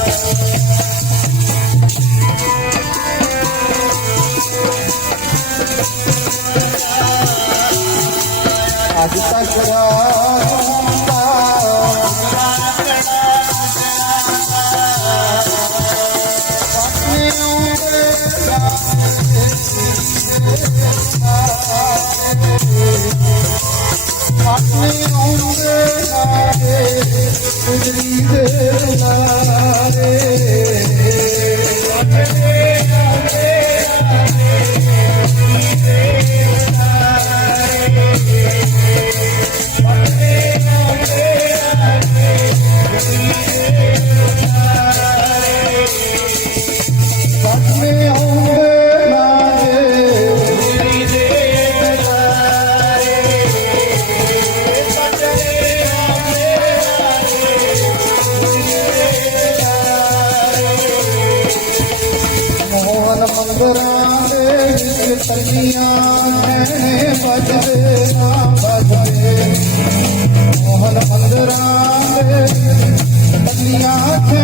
अॼु तक Thank hey. you. Mohan Mandra बजे मोहन मंदरा